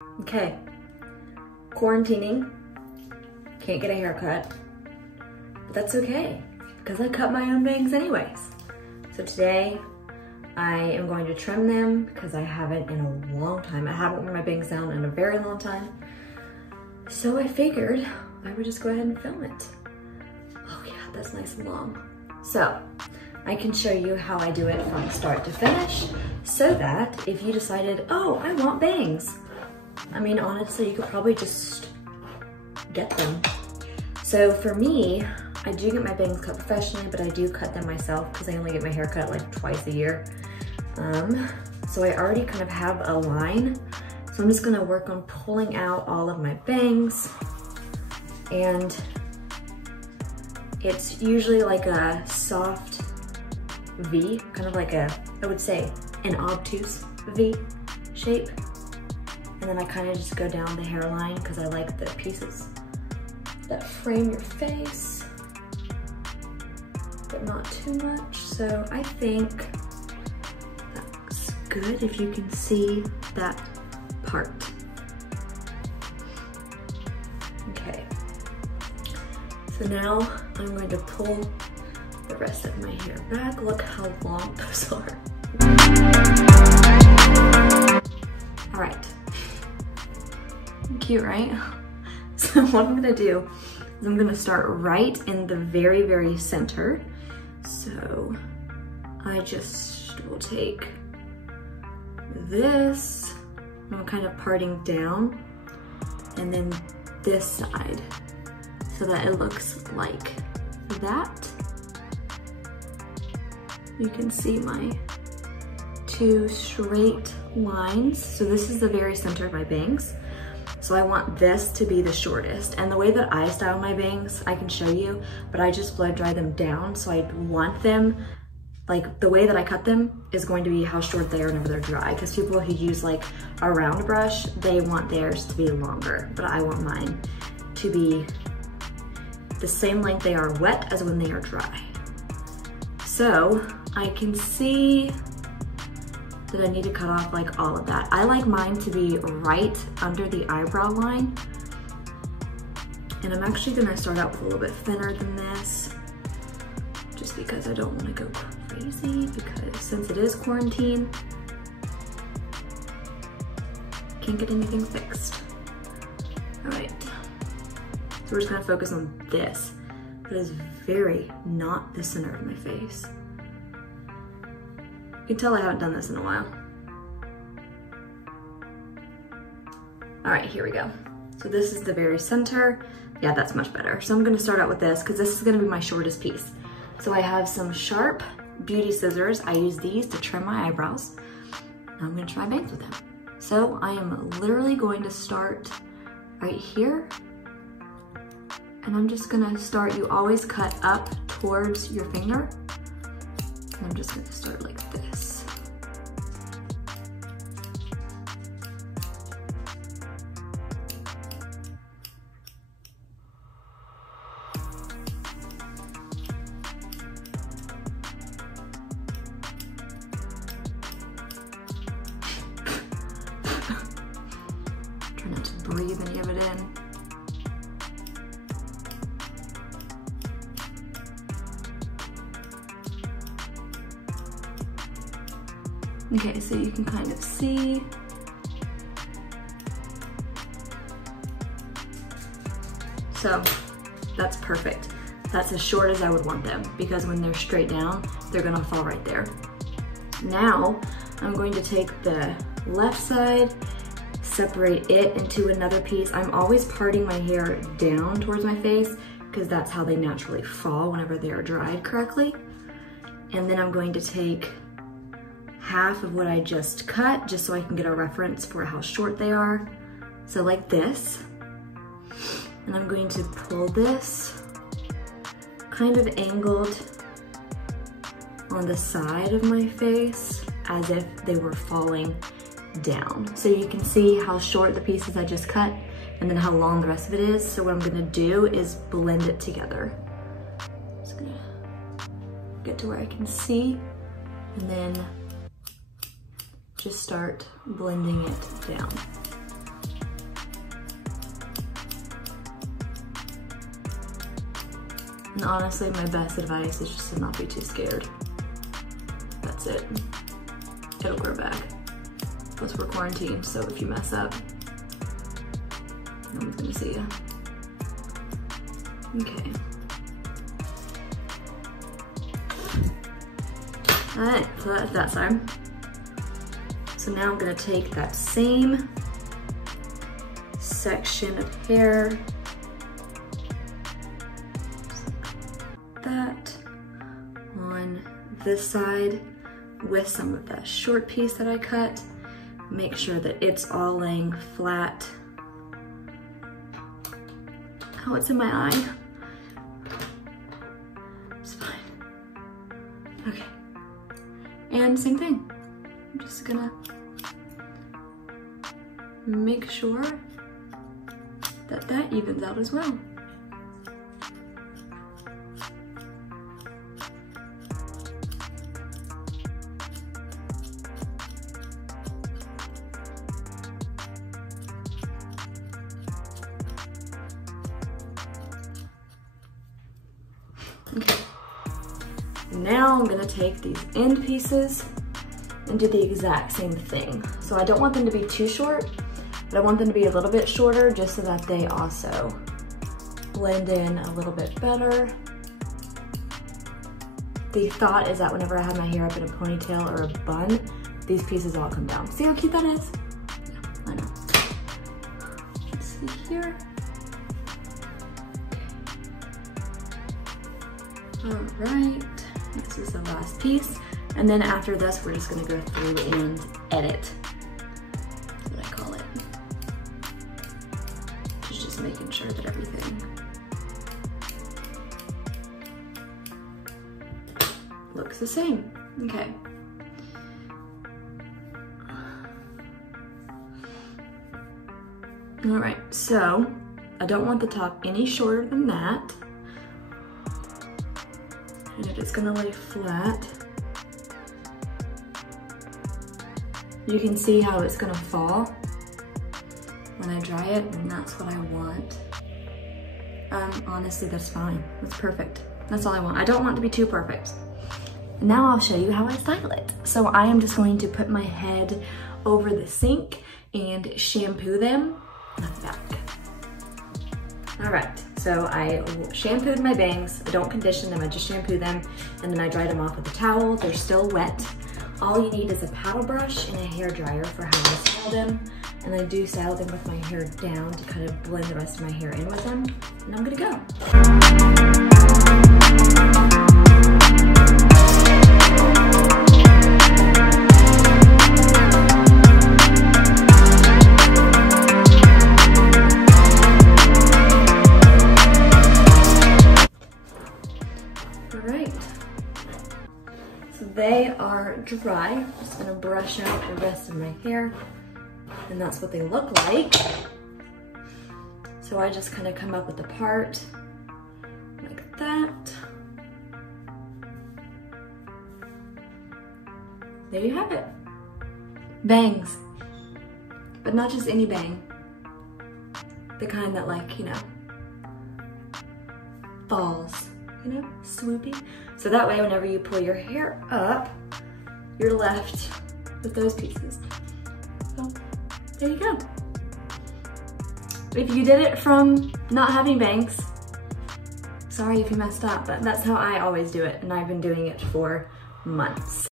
Okay, quarantining, can't get a haircut, but that's okay because I cut my own bangs anyways. So today I am going to trim them because I haven't in a long time. I haven't worn my bangs down in a very long time. So I figured I would just go ahead and film it. Oh yeah, that's nice and long. So I can show you how I do it from start to finish so that if you decided, oh, I want bangs, I mean, honestly, you could probably just get them. So for me, I do get my bangs cut professionally, but I do cut them myself because I only get my hair cut like twice a year. So I already kind of have a line. So I'm just gonna work on pulling out all of my bangs. And it's usually like a soft V, kind of like a, I would say, an obtuse V shape. And then I kind of just go down the hairline because I like the pieces that frame your face, but not too much. So I think that's good if you can see that part. Okay. So now I'm going to pull the rest of my hair back. Look how long those are. All right. Cute, right? So what I'm gonna do is I'm gonna start right in the very, very center. So I just will take this, I'm kind of parting down, and then this side so that it looks like that. You can see my two straight lines. So this is the very center of my bangs. So I want this to be the shortest. And the way that I style my bangs, I can show you, but I just blow dry them down. So I want them, like the way that I cut them is going to be how short they are whenever they're dry. Because people who use like a round brush, they want theirs to be longer, but I want mine to be the same length they are wet as when they are dry. So I can see that I need to cut off like all of that. I like mine to be right under the eyebrow line. And I'm actually gonna start out with a little bit thinner than this, just because I don't wanna go crazy, because since it is quarantine, can't get anything fixed. All right, so we're just gonna focus on this. That is very not the center of my face. You can tell I haven't done this in a while. All right, here we go. So this is the very center. Yeah, that's much better. So I'm gonna start out with this because this is gonna be my shortest piece. So I have some sharp beauty scissors. I use these to trim my eyebrows. I'm gonna try bangs with them. So I am literally going to start right here. And I'm just gonna start, you always cut up towards your finger. And I'm just gonna start like this. Try not to breathe any of it in. Okay, so you can kind of see. So that's perfect. That's as short as I would want them because when they're straight down, they're gonna fall right there. Now, I'm going to take the left side, separate it into another piece. I'm always parting my hair down towards my face because that's how they naturally fall whenever they are dried correctly. And then I'm going to take half of what I just cut, just so I can get a reference for how short they are. So like this. And I'm going to pull this kind of angled on the side of my face as if they were falling down. So you can see how short the pieces I just cut and then how long the rest of it is. So what I'm gonna do is blend it together. Just gonna get to where I can see and then just start blending it down. And honestly, my best advice is just to not be too scared. That's it. It'll grow back. Plus we're quarantined, so if you mess up, no one's gonna see you. Okay. All right, so that's that side. So now I'm gonna take that same section of hair, that on this side with some of that short piece that I cut. Make sure that it's all laying flat. Oh, it's in my eye. It's fine. Okay. And same thing. I'm just gonna make sure that that evens out as well. Okay. Now I'm gonna take these end pieces and do the exact same thing. So I don't want them to be too short, but I want them to be a little bit shorter just so that they also blend in a little bit better. The thought is that whenever I have my hair up in a ponytail or a bun, these pieces all come down. See how cute that is? Yeah, I know. Let's see here. All right, this is the last piece. And then after this, we're just gonna go through and edit. That's what I call it. Just making sure that everything looks the same. Okay. All right, so I don't want the top any shorter than that. And if it's gonna lay flat, you can see how it's gonna fall when I dry it, and that's what I want. Honestly, that's fine. That's perfect. That's all I want. I don't want it to be too perfect. Now I'll show you how I style it. So I am just going to put my head over the sink and shampoo them back. All right, so I shampooed my bangs. I don't condition them, I just shampoo them, and then I dry them off with a towel. They're still wet. All you need is a paddle brush and a hair dryer for how I style them. And I do style them with my hair down to kind of blend the rest of my hair in with them. And I'm gonna go. They are dry. I'm just gonna brush out the rest of my hair, and that's what they look like. So I just kind of come up with a part like that. There you have it. Bangs, but not just any bang. The kind that, like, you know, falls, you know, swoopy. So that way, whenever you pull your hair up, you're left with those pieces. So there you go. If you did it from not having bangs, sorry if you messed up, but that's how I always do it, and I've been doing it for months.